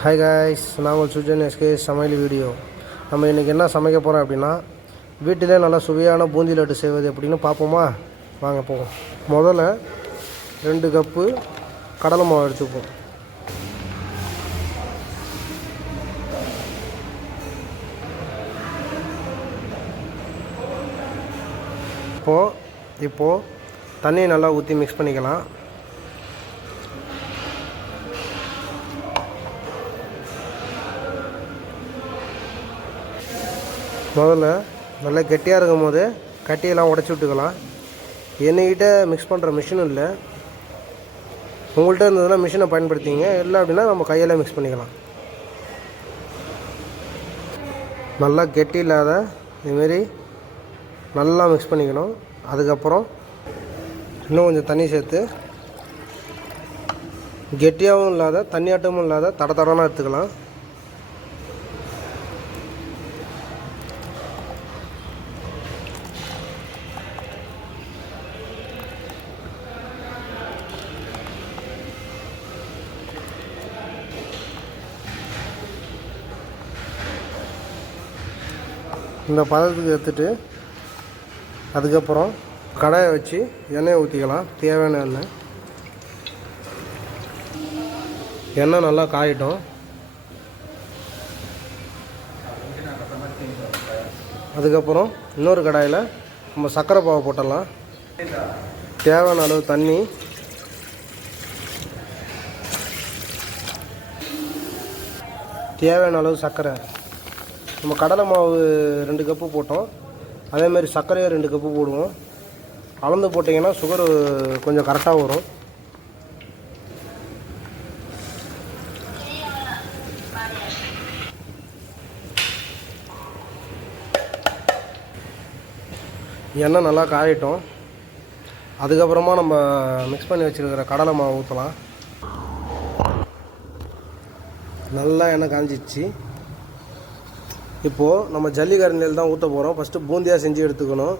Hi guys, நான் உங்கள் Sujan SK சமையல் வீடியோ. நம்ம இன்றைக்கி என்ன சமைக்க போகிறோம் அப்படின்னா, வீட்டிலே நல்லா சுவையான பூந்தி லட்டு செய்வது எப்படின்னு பார்ப்போமா? வாங்க போவோம். முதல்ல 2 கப்பு கடலை மாவு எடுத்துப்போம். இப்போது தண்ணியை நல்லா ஊற்றி மிக்ஸ் பண்ணிக்கலாம். முதல்ல நல்லா கெட்டியாக இருக்கும் போது கட்டியெல்லாம் உடச்சி விட்டுக்கலாம். என்கிட்ட மிக்ஸ் பண்ணுற மிஷினும் இல்லை. உங்கள்கிட்ட இருந்ததுன்னா மிஷினை பயன்படுத்திங்க, இல்லை அப்படின்னா நம்ம கையில் மிக்ஸ் பண்ணிக்கலாம். நல்லா கெட்டி இல்லாத இதுமாரி நல்லா மிக்ஸ் பண்ணிக்கணும். அதுக்கப்புறம் இன்னும் கொஞ்சம் தண்ணி சேர்த்து கெட்டியாகவும் இல்லாத தண்ணியாட்டமும் இல்லாத தடத்தடனா எடுத்துக்கலாம். இந்த பதத்துக்கு எடுத்துட்டு அதுக்கப்புறம் கடாயை வச்சு எண்ணெயை ஊற்றிக்கலாம். தேவையான எண்ணெய் நல்லா காயட்டும். அதுக்கப்புறம் இன்னொரு கடாயில் நம்ம சர்க்கரை பாவை போட்டுடலாம். தேவையான அளவு தண்ணி, தேவையான அளவு சர்க்கரை. நம்ம கடலை மாவு 2 கப்பு போட்டோம், அதேமாதிரி சர்க்கரையை 2 கப்பு போடுவோம். அளந்து போட்டிங்கன்னா சுகர் கொஞ்சம் கரெக்டாக வரும். எண்ணெய் நல்லா காயட்டும். அதுக்கப்புறமா நம்ம மிக்ஸ் பண்ணி வச்சுருக்கிற கடலை மாவு ஊற்றலாம். நல்லா எண்ணெய் காஞ்சிடுச்சு. இப்போது நம்ம ஜல்லிக்கரண்டியில் தான் ஊற்ற போகிறோம். ஃபஸ்ட்டு பூந்தியாக செஞ்சு எடுத்துக்கணும்.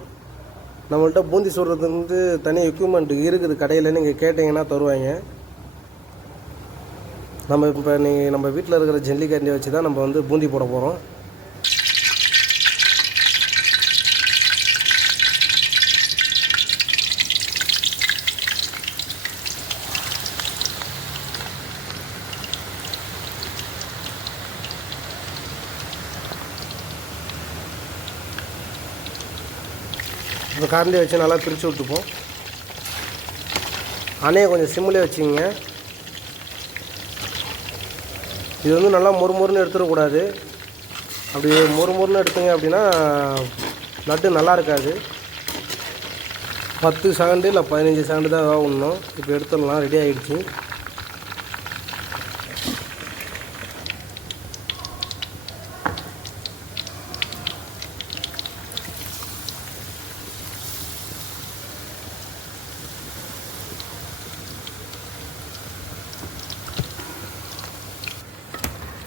நம்மள்கிட்ட பூந்தி சுடுறதுக்கு தனி எக்யூப்மெண்ட் இருக்குது கடையில், நீங்கள் கேட்டிங்கன்னா தருவாங்க. நம்ம வீட்டில் இருக்கிற ஜல்லிக்கரண்டியை வச்சு தான் நம்ம பூந்தி போட போகிறோம். இப்போ கரண்டி வச்சு நல்லா பிரித்து விட்டுப்போம். அணையை கொஞ்சம் சிம்மிலே வச்சுங்க. இது நல்லா மொறுமொறுன்னு எடுத்துடக்கூடாது. அப்படி மொறுமொறுன்னு எடுத்துங்க அப்படின்னா லட்டு நல்லா இருக்காது. 10 செகண்டு இல்லை 15 செகண்டு தான் வேகணும். இப்போ எடுத்துடலாம். ரெடி ஆகிடுச்சு.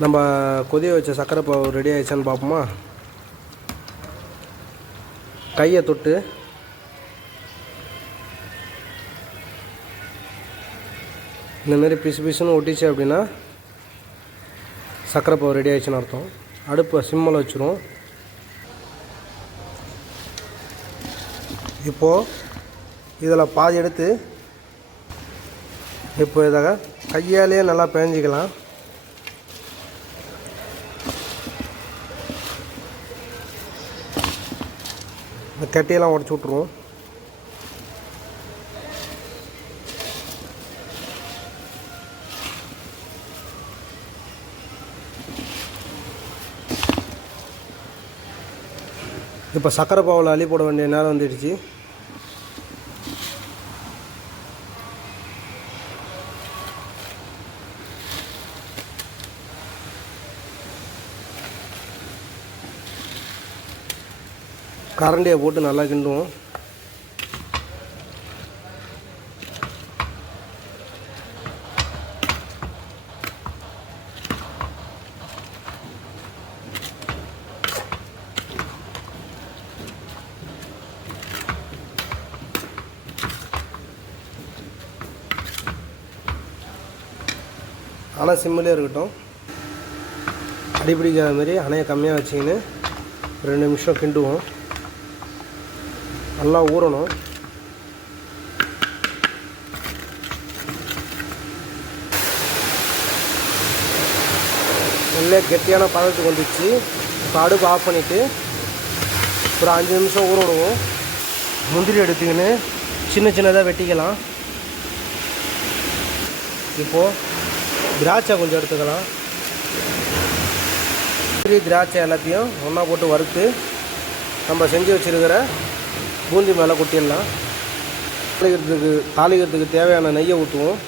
நம்ம கொதிய வச்ச சர்க்கரை பாவு ரெடி ஆகிடுச்சான்னு பார்ப்போமா? கையை தொட்டு இந்தமாரி பிசு பிசுன்னு ஒட்டிச்சு அப்படின்னா சர்க்கரை பாவு ரெடி ஆகிடுச்சுன்னு அர்த்தம். அடுப்பை சிம்மில் வச்சுருவோம். இப்போது இதில் பாதி எடுத்து இப்போ இதை கையாலேயே நல்லா பிணைஞ்சிக்கலாம். இந்த கட்டியெல்லாம் உடச்சி விட்ருவோம். இப்போ சர்க்கரை பாவில் அள்ளி போட வேண்டிய நேரம் வந்துடுச்சு. கரண்டியை போட்டு நல்லா கிண்டுவோம். ஆனால் சிம்மிலே இருக்கட்டும். அடிப்பிடிக்காத மாதிரி அணையை கம்மியாக வச்சிக்கின்னு 2 நிமிஷம் கிண்டுவோம். நல்லா ஊறணும். நல்ல கெட்டியான பதத்துக்கு வந்துச்சு. இப்போ அடுப்பு ஆஃப் பண்ணிவிட்டு ஒரு 5 நிமிஷம் ஊற விடுவோம். முந்திரி எடுத்துக்கின்னு சின்னதாக வெட்டிக்கலாம். இப்போது திராட்சை கொஞ்சம் எடுத்துக்கலாம். முந்திரி திராட்சை எல்லாத்தையும் ஒன்றா போட்டு வறுத்து நம்ம செஞ்சு வச்சுருக்கிற பூந்தி மேலே கொட்டிடலாம். தாளிக்கிறதுக்கு தேவையான நெய்யை ஊற்றுவோம்.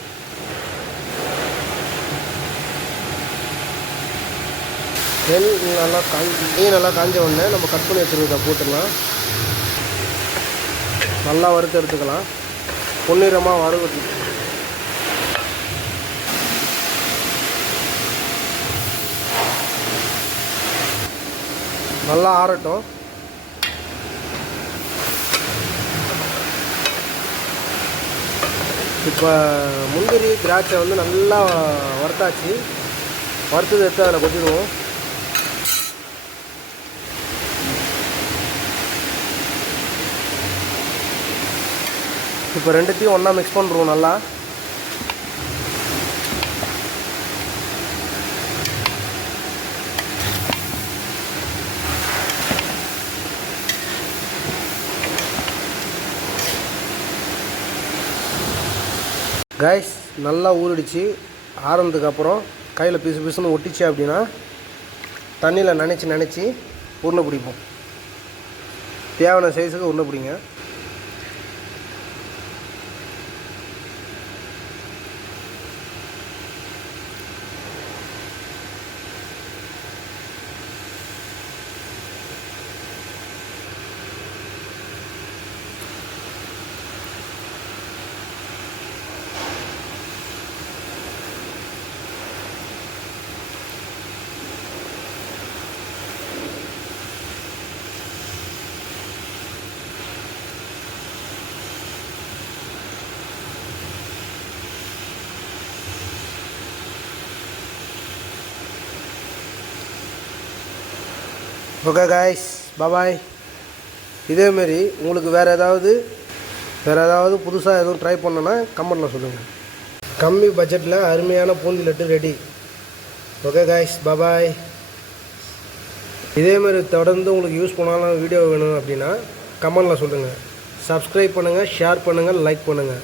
நெய் நல்லா காஞ்ச உடனே நம்ம கட் பண்ணி வச்சுருக்கிறத போட்டுடலாம். நல்லா வறுத்து எடுத்துக்கலாம். பொன்னிறமாக வறுத்து நல்லா ஆறட்டும். இப்போ முந்திரி திராட்சை வந்து நல்லா வறுத்தாச்சு. வறுத்தது எடுத்து அதில் கொட்டிடுவோம். இப்போ ரெண்டுத்தையும் ஒன்றா மிக்ஸ் பண்ணுறோம் நல்லா. கைஸ் நல்லா ஊறிடுச்சு. ஆறுனதுக்கப்புறம் கையில் பிசுன்னு ஒட்டிச்சு அப்படின்னா தண்ணியில் நினச்சி உருண்டை பிடிப்போம். தேவையான சைஸுக்கு உருண்டை பிடிங்க. Okay guys, bye. இதேமாரி உங்களுக்கு வேறு ஏதாவது புதுசாக எதுவும் ட்ரை பண்ணணுன்னா கமெண்ட்டில் சொல்லுங்கள். கம்மி பட்ஜெட்டில் அருமையான boondi laddu ready. Okay guys, bye. இதேமாரி தொடர்ந்து உங்களுக்கு யூஸ் பண்ணாலும் வீடியோ வேணும் அப்படின்னா கமெண்ட்டில் சொல்லுங்கள். சப்ஸ்கிரைப் பண்ணுங்கள், ஷேர் பண்ணுங்கள், லைக் பண்ணுங்கள்.